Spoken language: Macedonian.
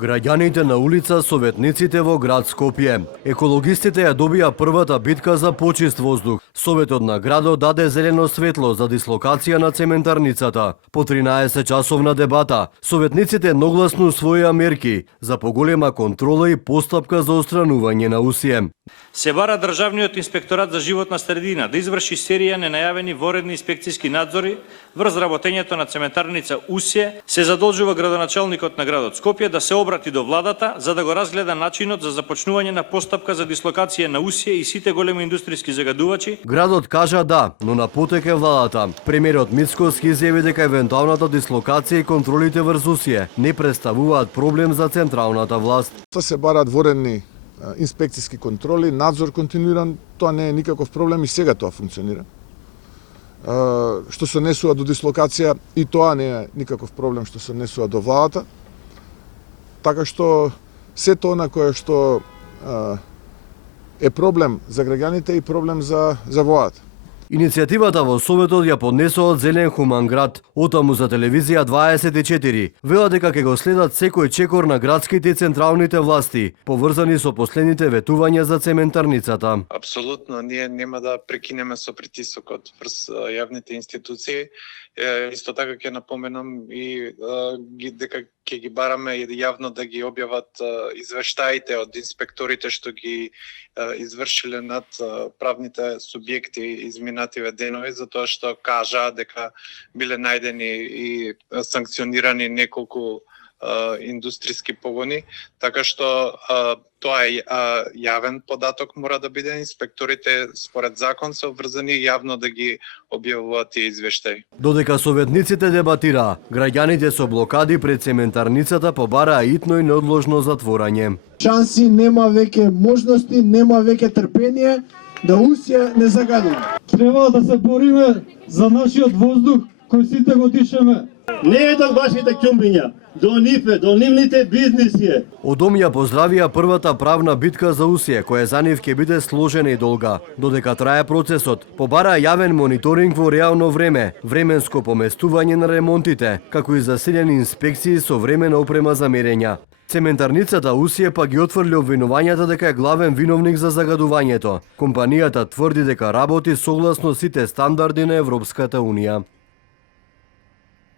Граѓаните на улица, советниците во град Скопје. Екологистите ја добија првата битка за почист воздух. Советот на градот даде зелено светло за дислокација на цементарницата. По 13-часовна дебата, советниците едногласно усвоија мерки за поголема контрола и постапка за отстранување на усие. Се бара Државниот инспекторат за животна средина да изврши серија ненајавени воредни инспекциски надзори врз работењето на цементарница Усје. Се задолжува градоначалникот на градот Скопје да се обрати до владата за да го разгледа начинот за започнување на постапка за дислокација на Усје и сите големи индустријски загадувачи. Градот кажа да, но на потек е владата. Премиерот Мицкоски изјави дека евентуалната дислокација и контролите врз Усје не представуваат проблем за централната власт. Се бараат воредни инспекцијски контроли, надзор континуиран, тоа не е никаков проблем и сега тоа функционира. Што се однесува до дислокација, и тоа не е никаков проблем што се однесува до владата. Така што сето она кое што е проблем за граѓаните и проблем за владата. Иницијативата во Советот ја поднесоа од Зелен хуман град, отаму за телевизија 24. Велат дека ќе го следат секој чекор на градските и централните власти, поврзани со последните ветувања за цементарницата. Апсолутно, ние нема да прекинеме со притисокот врз јавните институции. Исто така ќе напоменам и дека ќе ги бараме јавно да ги објават извештаите од инспекторите што ги извршиле над правните субјекти изминативе денови, затоа што кажаа дека биле најдени и санкционирани неколку индустријски погони, така што тоа е јавен податок, мора да биде. Инспекторите според закон се обврзани јавно да ги објавуваат тие извештаи. Додека советниците дебатираа, граѓаните со блокади пред цементарницата побараа итно и неодложно затворање. Шанси нема веќе, можности нема веќе, трпение да Усје не загадува. Треба да се бориме за нашиот воздух кој сите го дишеме. Не е до вашите ќумбиња, до нивните бизниси. Од дом ја поздравија првата правна битка за Усје, која за нив ќе биде сложена и долга. Додека трае процесот, побараа јавен мониторинг во реално време, временско поместување на ремонтите, како и заселени инспекции со времена опрема за мерења. Цементарницата Усје па ги отфрли обвинувањата дека е главен виновник за загадувањето. Компанијата тврди дека работи согласно сите стандарди на Европската Унија.